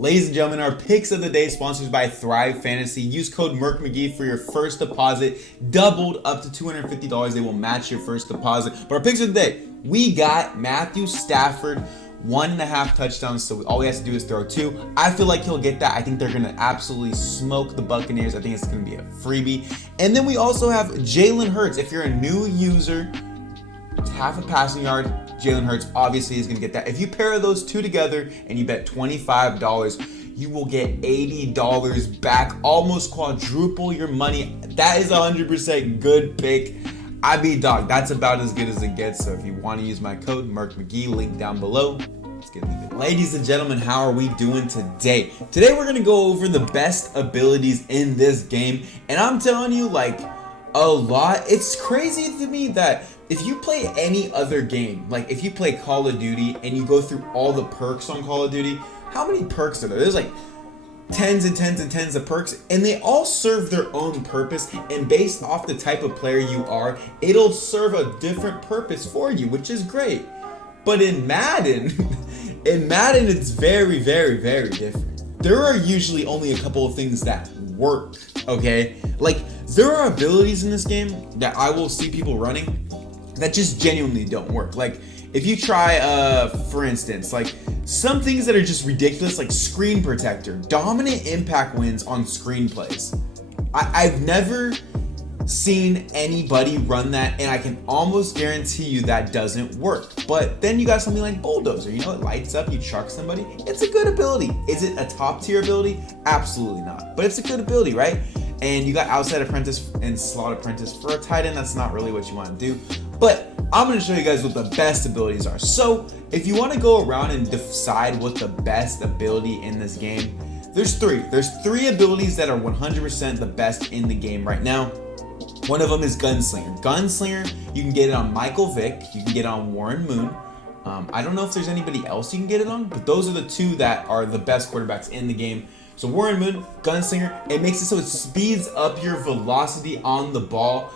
Ladies and gentlemen, our picks of the day sponsored by Thrive Fantasy. Use code MerkMcGee for your first deposit, doubled up to $250. They will match your first deposit. But our picks of the day, we got Matthew Stafford, 1.5 touchdowns. So all we have to do is throw 2. I feel like he'll get that. I think they're going to absolutely smoke the Buccaneers. I think it's going to be a freebie. And then we also have Jalen Hurts. If you're a new user, half a passing yard, Jalen Hurts obviously is going to get that. If you pair those two together and you bet $25, you will get $80 back, almost quadruple your money. That is a 100% good pick. I beat dog. That's about as good as it gets. So if you want to use my code MerkMcGee, link down below. Let's get into it. Ladies and gentlemen, how are we doing today? Today we're going to go over the best abilities in this game. And I'm telling you, like, a lot. It's crazy to me that if you play any other game, like if you play Call of Duty and you go through all the perks on Call of Duty, how many perks are there? There's like tens and tens and tens of perks, and they all serve their own purpose, and based off the type of player you are, it'll serve a different purpose for you, which is great. But in Madden, it's very, very, very different. There are usually only a couple of things that work, okay? Like, there are abilities in this game that I will see people running that just genuinely don't work. Like, if you try, for instance, like some things that are just ridiculous, like screen protector, dominant impact wins on screenplays. I've never seen anybody run that, and I can almost guarantee you that doesn't work. But then you got something like bulldozer, you know, it lights up, you truck somebody. It's a good ability. Is it a top tier ability? Absolutely not. But it's a good ability, right? And you got outside apprentice and slot apprentice. For a tight end, that's not really what you want to do. But I'm going to show you guys what the best abilities are. So if you want to go around and decide what the best ability in this game, there's 3. There's 3 abilities that are 100% the best in the game right now. One of them is Gunslinger. Gunslinger, you can get it on Michael Vick. You can get it on Warren Moon. I don't know if there's anybody else you can get it on, but those are the 2 that are the best quarterbacks in the game. So Warren Moon, Gunslinger, it makes it so it speeds up your velocity on the ball,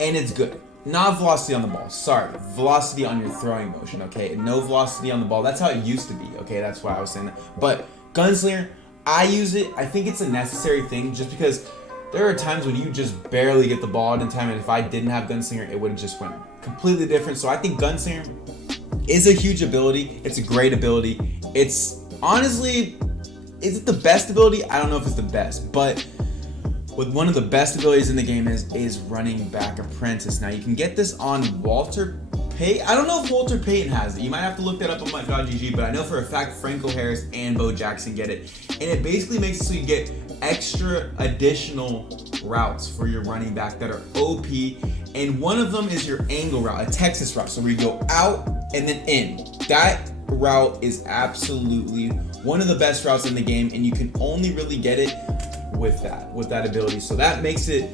and it's good. Not velocity on the ball, sorry. Velocity on your throwing motion, okay? No velocity on the ball. That's how it used to be, okay? That's why I was saying that. But Gunslinger, I use it. I think it's a necessary thing just because there are times when you just barely get the ball in time, and if I didn't have Gunslinger, it would have just went completely different. So I think Gunslinger is a huge ability. It's a great ability. It's honestly, is it the best ability? I don't know if it's the best, but with one of the best abilities in the game is running back apprentice. Now you can get this on Walter Payton. I don't know if Walter Payton has it. You might have to look that up on my GG, but I know for a fact Franco Harris and Bo Jackson get it. And it basically makes it so you get extra additional routes for your running back that are OP. And one of them is your angle route, a Texas route. So where you go out and then in. That route is absolutely one of the best routes in the game, and you can only really get it with that ability. So that makes it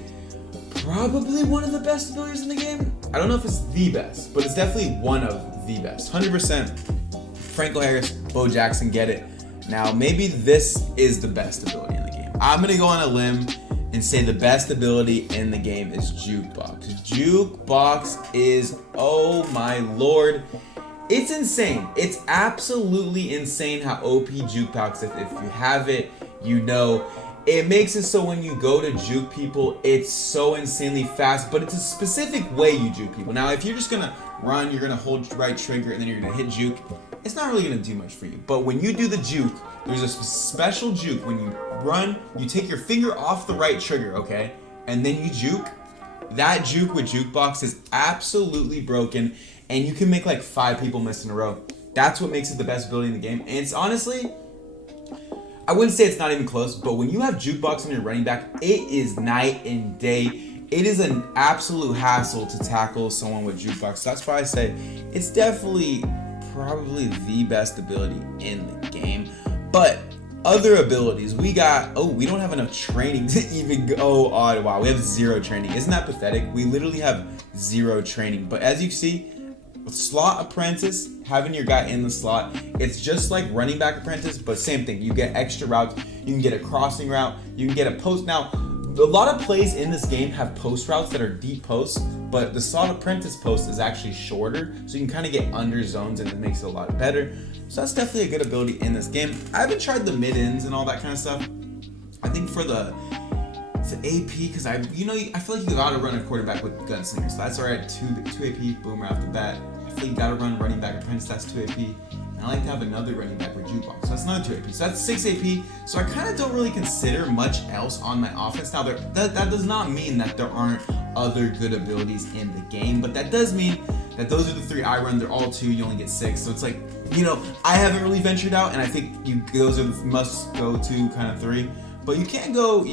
probably one of the best abilities in the game. I don't know if it's the best, but it's definitely one of the best. 100% Franco Harris, Bo Jackson get it. Now maybe this is the best ability in the game. I'm gonna go on a limb and say the best ability in the game is Jukebox. Jukebox is, oh my lord, it's insane. It's absolutely insane how OP Jukebox, if you have it, you know. It makes it so when you go to juke people, it's so insanely fast, but it's a specific way you juke people. Now, if you're just gonna run, you're gonna hold right trigger, and then you're gonna hit juke, it's not really gonna do much for you. But when you do the juke, there's a special juke. When you run, you take your finger off the right trigger, okay? And then you juke. That juke with Jukebox is absolutely broken, and you can make like 5 people miss in a row. That's what makes it the best ability in the game. And it's honestly, I wouldn't say it's not even close, but when you have Jukebox on your running back, it is night and day. It is an absolute hassle to tackle someone with Jukebox. So that's why I say it's definitely probably the best ability in the game. But other abilities, we don't have enough training to even go on. Wow, we have 0 training. Isn't that pathetic? We literally have 0 training. But as you can see, with slot apprentice, having your guy in the slot, it's just like running back apprentice, but same thing. You get extra routes. You can get a crossing route. You can get a post. Now, a lot of plays in this game have post routes that are deep posts, but the slot apprentice post is actually shorter, so you can kind of get under zones and it makes it a lot better. So that's definitely a good ability in this game. I haven't tried the mid-ins and all that kind of stuff. I think for the AP, because I feel like you gotta run a quarterback with gunslinger, so that's alright. 2 AP, boom, right off the bat. I feel like you gotta run running back apprentice, that's 2 AP. And I like to have another running back with jukebox, so that's another 2 AP. So that's 6 AP. So I kind of don't really consider much else on my offense. Now that does not mean that there aren't other good abilities in the game, but that does mean that those are the 3 I run. They're all 2. You only get 6. So it's like, I haven't really ventured out, and I think those are the must go to kind of 3. But you can't go,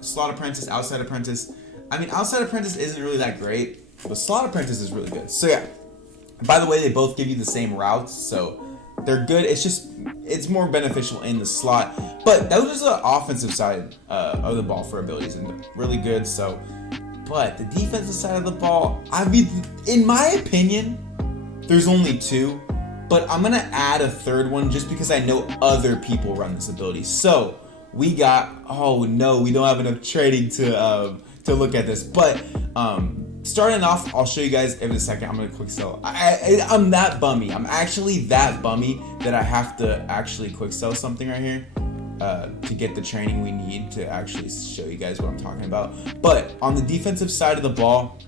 slot apprentice, outside apprentice. I mean, outside apprentice isn't really that great, but slot apprentice is really good. So yeah, by the way, they both give you the same routes, so they're good. It's more beneficial in the slot. But those are the offensive side of the ball for abilities, and they're really good. So, but the defensive side of the ball, I mean, in my opinion, there's only 2, but I'm gonna add a 3rd one just because I know other people run this ability. So we got, oh no, we don't have enough trading to look at this, but starting off, I'll show you guys in a second. I'm gonna quick sell. I'm that bummy. I'm actually that bummy that I have to actually quick sell something right here to get the training we need to actually show you guys what I'm talking about. But on the defensive side of the ball,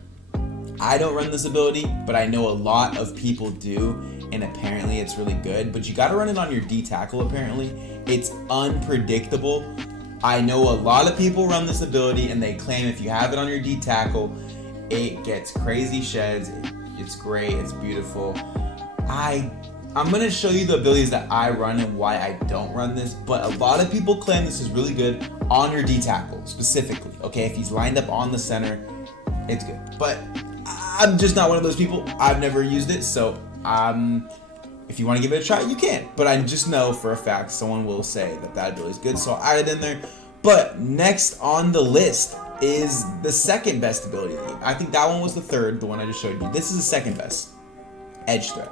I don't run this ability, but I know a lot of people do, and apparently it's really good. But you gotta run it on your D tackle apparently. It's unpredictable. I know a lot of people run this ability and they claim if you have it on your D tackle, it gets crazy sheds. It's great, it's beautiful. I'm gonna show you the abilities that I run and why I don't run this, but a lot of people claim this is really good on your D tackle specifically. Okay, if he's lined up on the center, it's good. But I'm just not one of those people. I've never used it, so if you want to give it a try, you can. But I just know for a fact someone will say that ability is good, so I'll add it in there. But next on the list is the second best ability in the game. I think that one was the 3rd, the one I just showed you. This is the second best. Edge threat.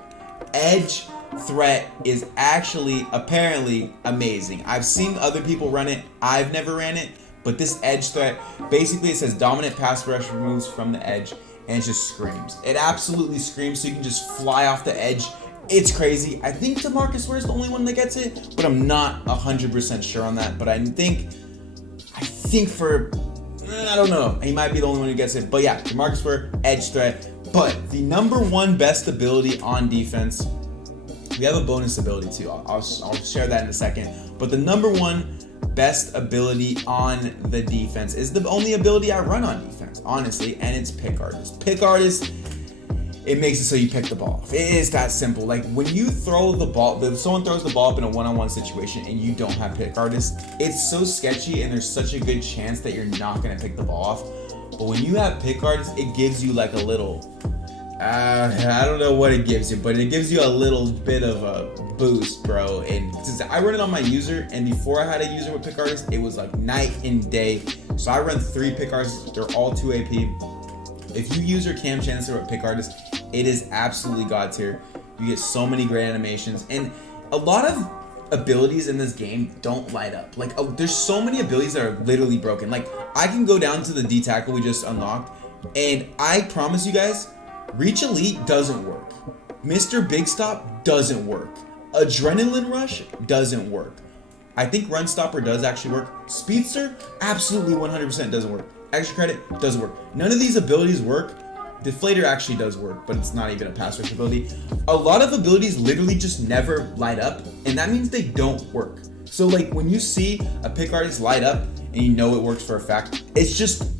Edge threat is actually apparently amazing. I've seen other people run it. I've never ran it, but this edge threat, basically it says dominant pass rush removes from the edge, and it just screams. It absolutely screams, so you can just fly off the edge. It's crazy. I think DeMarcus Ware is the only one that gets it, but I'm not 100% sure on that. But I think I don't know. He might be the only one who gets it. But yeah, DeMarcus Ware, edge threat. But the number 1 best ability on defense, we have a bonus ability too. I'll share that in a second. But the number 1 best ability on the defense is the only ability I run on defense, honestly, and it's Pick Artist. Pick Artist, it makes it so you pick the ball off. It is that simple. Like when you throw the ball, if someone throws the ball up in a one-on-one situation and you don't have Pick Artist, it's so sketchy and there's such a good chance that you're not gonna pick the ball off. But when you have Pick Artist, it gives you like a little, I don't know what it gives you, but it gives you a little bit of a boost, bro. And since I run it on my user, and before I had a user with Pick Artist, it was like night and day. So I run 3 Pick Artists, they're all 2 AP. If you use your Cam Chancellor with Pick Artist, it is absolutely god tier. You get so many great animations, and a lot of abilities in this game don't light up. Like, there's so many abilities that are literally broken. Like, I can go down to the D tackle we just unlocked, and I promise you guys, Reach Elite doesn't work. Mr. Big Stop doesn't work. Adrenaline Rush doesn't work. I think Run Stopper does actually work. Speedster absolutely 100% doesn't work. Extra Credit doesn't work. None of these abilities work. Deflator actually does work, but it's not even a pass rush ability. A lot of abilities literally just never light up, and that means they don't work. So like when you see a Pick Artist light up and you know it works for a fact, it's just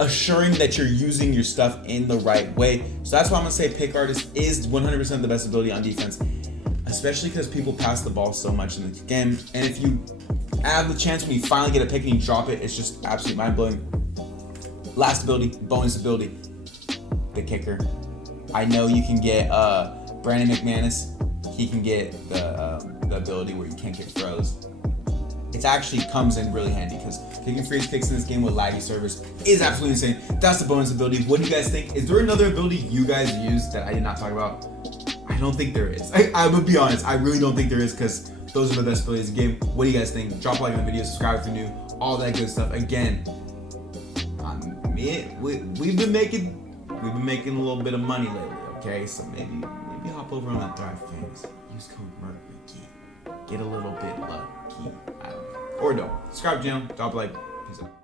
assuring that you're using your stuff in the right way. So that's why I'm gonna say Pick Artist is 100% the best ability on defense, especially because people pass the ball so much in the game. And if you have the chance when you finally get a pick and you drop it, it's just absolutely mind-blowing. Last ability, bonus ability, the kicker. I know you can get Brandon McManus. He can get the ability where you can't kick throws. It actually comes in really handy because kicking freeze kicks in this game with laggy servers is absolutely insane. That's the bonus ability. What do you guys think? Is there another ability you guys use that I did not talk about? I don't think there is. I would be honest, I really don't think there is because those are the best abilities in the game. What do you guys think? Drop a like on the video, subscribe if you're new, all that good stuff. Again, we've been making we've been making a little bit of money lately, okay? So maybe hop over on that Thrive Fantasy. Use code MerkMcGee. Get a little bit lucky. I don't know. Or don't. Subscribe to the channel, drop a like. Peace out.